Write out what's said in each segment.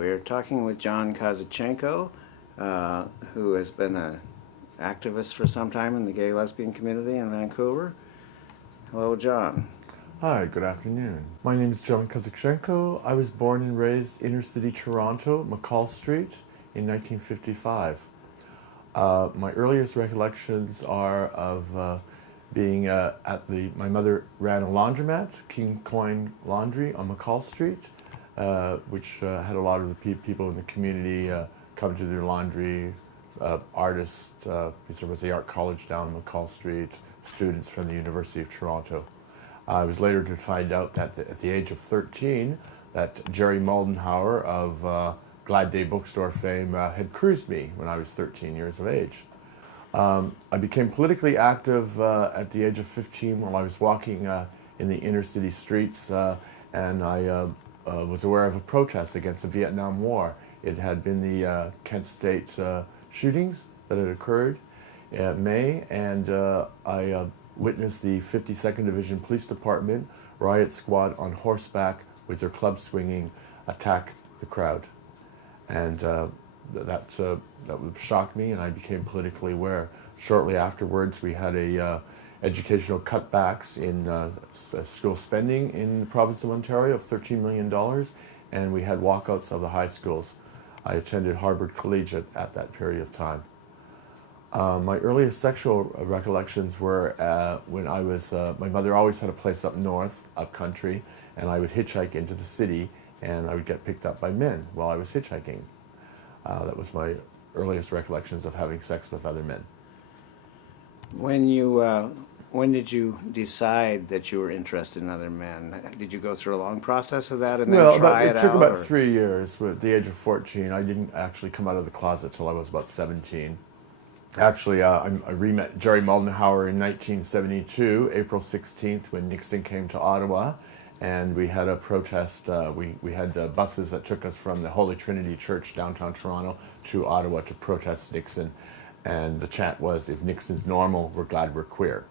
We're talking with John Kozachenko, who has been an activist for some time in the gay lesbian community in Vancouver. Hello, John. Hi, good afternoon. My name is John Kozachenko. I was born and raised inner city Toronto, McCall Street, in 1955. My earliest recollections are of being my mother ran a laundromat, King Coin Laundry on McCall Street, which had a lot of the people in the community come to their laundry, artists, because there was the art college down on McCall Street, students from the University of Toronto. I was later to find out that at the age of 13, that Jerry Moldenhauer of Glad Day Bookstore fame had cruised me when I was 13 years of age. I became politically active at the age of 15 while I was walking in the inner city streets, and I was aware of a protest against the Vietnam War. It had been the Kent State shootings that had occurred in May, and I witnessed the 52nd Division Police Department riot squad on horseback with their club swinging attack the crowd. And that shocked me, and I became politically aware. Shortly afterwards, we had educational cutbacks in school spending in the province of Ontario of $13 million, and we had walkouts of the high schools. I attended Harvard Collegiate at that period of time. My earliest sexual recollections were when I was, my mother always had a place up north, up country, and I would hitchhike into the city, and I would get picked up by men while I was hitchhiking. That was my earliest recollections of having sex with other men. When did you decide that you were interested in other men? Did you go through a long process of that and then try it out? It took about 3 years. At the age of 14, I didn't actually come out of the closet till I was about 17. Actually, I re-met Jerry Moldenhauer in 1972, April 16th, when Nixon came to Ottawa, and we had a protest. We had buses that took us from the Holy Trinity Church downtown Toronto to Ottawa to protest Nixon, and the chant was, "If Nixon's normal, we're glad we're queer."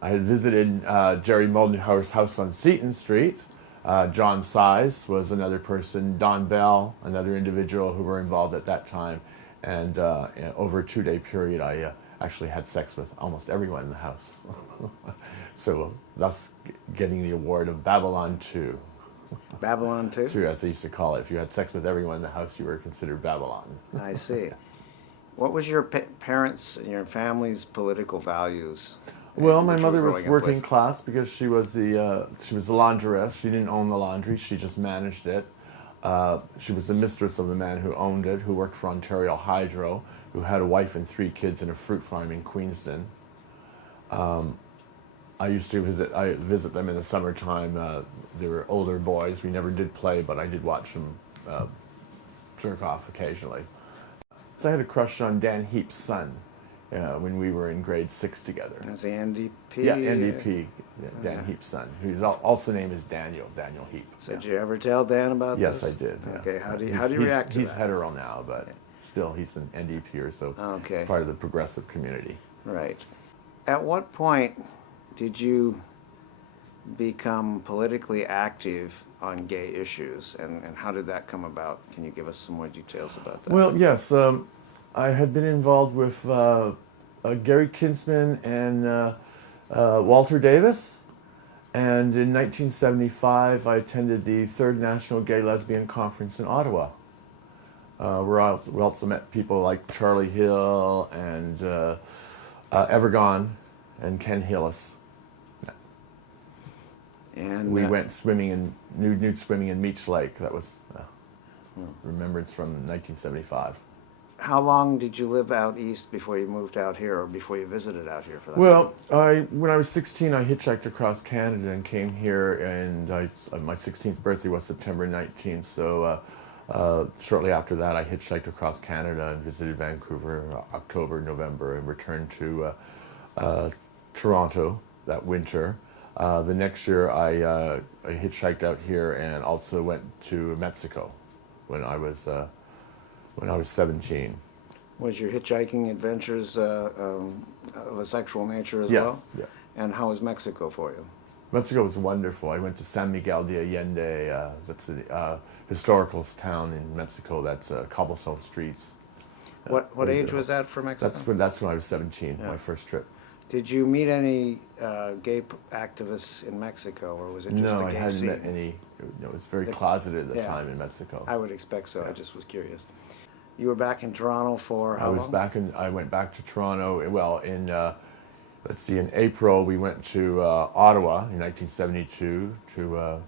I had visited Jerry Moldenhauer's house on Seton Street. John Size was another person, Don Bell, another individual who were involved at that time. And over a 2-day period, I actually had sex with almost everyone in the house. So thus getting the award of Babylon 2. Babylon 2? 2, as they used to call it. If you had sex with everyone in the house, you were considered Babylon. I see. What was your parents' and your family's political values? Well, my mother was working class because she was the laundress. She didn't own the laundry, she just managed it. She was the mistress of the man who owned it, who worked for Ontario Hydro, who had a wife and 3 kids in a fruit farm in Queenston. I used to visit them in the summertime. They were older boys. We never did play, but I did watch them jerk off occasionally. So I had a crush on Dan Heap's son when we were in grade 6 together. Is he NDP? Yeah, NDP, Dan Heap's son, who's also named as Daniel Heap. So did you ever tell Dan about this? Yes, I did. Yeah. Okay, how do you react to that? He's hetero now, but still he's an NDPer, so he's part of the progressive community. Right. At what point did you become politically active on gay issues, and how did that come about? Can you give us some more details about that? Well, yes. I had been involved with Gary Kinsman and Walter Davis, and in 1975 I attended the 3rd National Gay Lesbian Conference in Ottawa, where we also met people like Charlie Hill and Evergon and Ken Hillis. And we went swimming in nude swimming in Meech Lake. That was remembrance from 1975. How long did you live out east before you moved out here, or before you visited out here for that? Well, when I was 16, I hitchhiked across Canada and came here, and my 16th birthday was September 19th, so shortly after that I hitchhiked across Canada and visited Vancouver October, November, and returned to Toronto that winter. The next year I hitchhiked out here and also went to Mexico when I was 17. Was your hitchhiking adventures of a sexual nature as yes, well? Yeah. And how was Mexico for you? Mexico was wonderful. I went to San Miguel de Allende. That's a historical town in Mexico. That's cobblestone streets. What age was that for Mexico? That's when I was 17. Yeah. My first trip. Did you meet any gay activists in Mexico, or was it just the No, I gay hadn't scene? met any. It was very closeted at the Yeah. time in Mexico. I would expect so. Yeah. I just was curious. You were back in Toronto for how long? I went back to Toronto. Well, in let's see, in April we went to Ottawa in 1972 to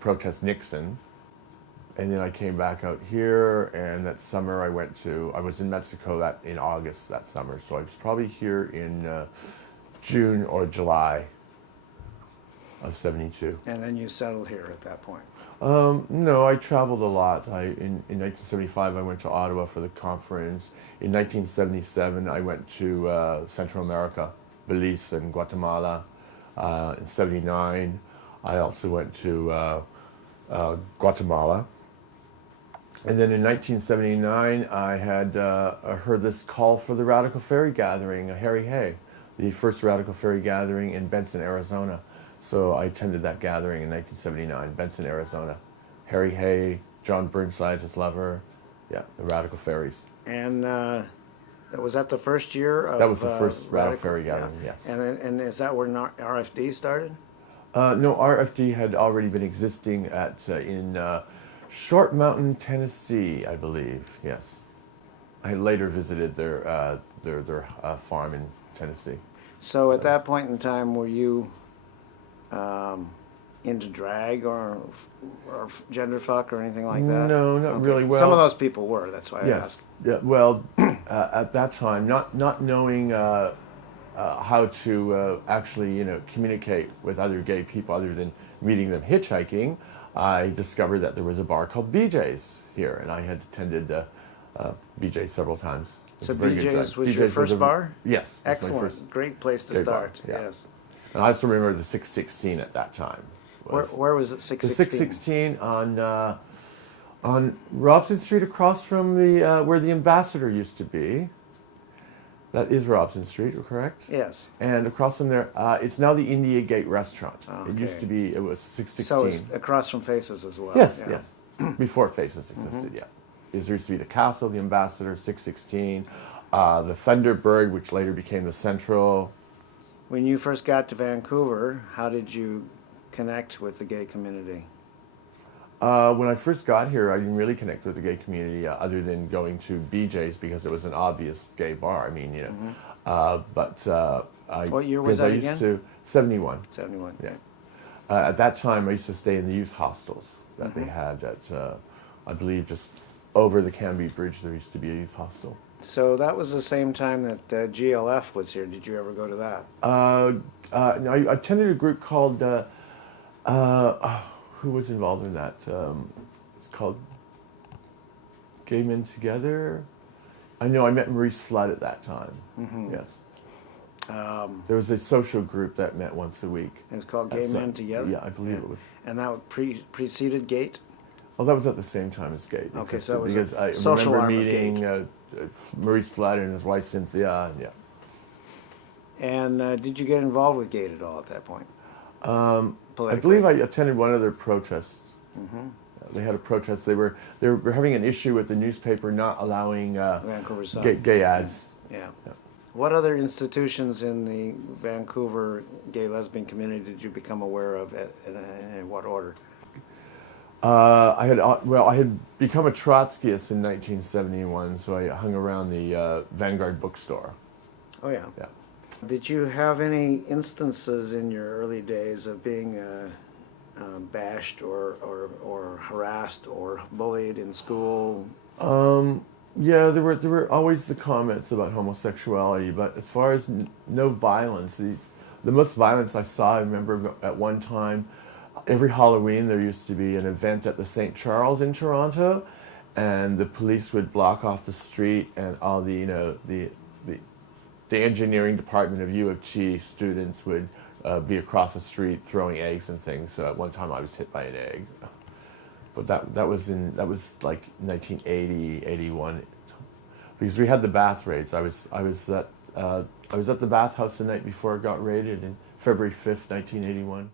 protest Nixon, and then I came back out here. And that summer I was in Mexico in August that summer. So I was probably here in June or July of '72. And then you settled here at that point. No, I traveled a lot. In 1975, I went to Ottawa for the conference. In 1977, I went to Central America, Belize and Guatemala. In '79, I also went to Guatemala. And then in 1979, I had heard this call for the Radical Faerie Gathering, Harry Hay, the first Radical Faerie Gathering in Benson, Arizona. So I attended that gathering in 1979, Benson, Arizona. Harry Hay, John Burnside, his lover, yeah, the Radical Fairies. And was that the first year of That was the first Radical Faerie Gathering, yeah. yes. And is that where RFD started? No, RFD had already been existing in Short Mountain, Tennessee, I believe, yes. I later visited their farm in Tennessee. So at that point in time, were you into drag or gender fuck or anything like that? No, not really. Well, some of those people were. That's why I asked. Yeah. Well, at that time, not knowing how to actually communicate with other gay people other than meeting them hitchhiking, I discovered that there was a bar called BJ's here, and I had attended BJ's several times. So BJ's was your first bar? Yes. Excellent. Great place to start. Bar, yeah. Yes. And I also remember the 616 at that time. Where was it? 616. The 616 on Robson Street, across from the where the Ambassador used to be. That is Robson Street, correct? Yes. And across from there, it's now the India Gate Restaurant. Okay. It used to be. It was 616. So it's across from Faces as well. Yes, yeah. yes. Before Faces existed, yeah. There used to be the Castle, the Ambassador, 616, the Thunderbird, which later became the Central. When you first got to Vancouver, how did you connect with the gay community? When I first got here, I didn't really connect with the gay community other than going to BJ's because it was an obvious gay bar. I mean, What year was that again? I used to 71. 71. Yeah. At that time, I used to stay in the youth hostels that they had at, I believe, just over the Cambie Bridge. There used to be a youth hostel. So that was the same time that GLF was here. Did you ever go to that? No, I attended a group called. Who was involved in that? It's called Gay Men Together. I know I met Maurice Flood at that time. Yes. There was a social group that met once a week. It was called Gay Men Together? Yeah, I believe it was. And that preceded Gate? Oh, that was at the same time as Gate. Okay, so it was because a I social remember arm of meeting Maurice Flood and his wife Cynthia. Yeah. And did you get involved with Gate at all at that point? I believe I attended one of their protests. They had a protest. They were having an issue with the newspaper not allowing Vancouver Sun. gay ads. Yeah. What other institutions in the Vancouver gay lesbian community did you become aware of, and in what order? I had become a Trotskyist in 1971, so I hung around the Vanguard bookstore. Oh yeah. Yeah. Did you have any instances in your early days of being bashed or harassed or bullied in school? Yeah, there were always the comments about homosexuality, but as far as no violence, the most violence I saw, I remember at one time, every Halloween there used to be an event at the St. Charles in Toronto, and the police would block off the street, and all the the engineering department of U of T students would be across the street throwing eggs and things. So at one time I was hit by an egg, but that was like 1980, 81, because we had the bath raids. I was at the bathhouse the night before it got raided in February 5th, 1981.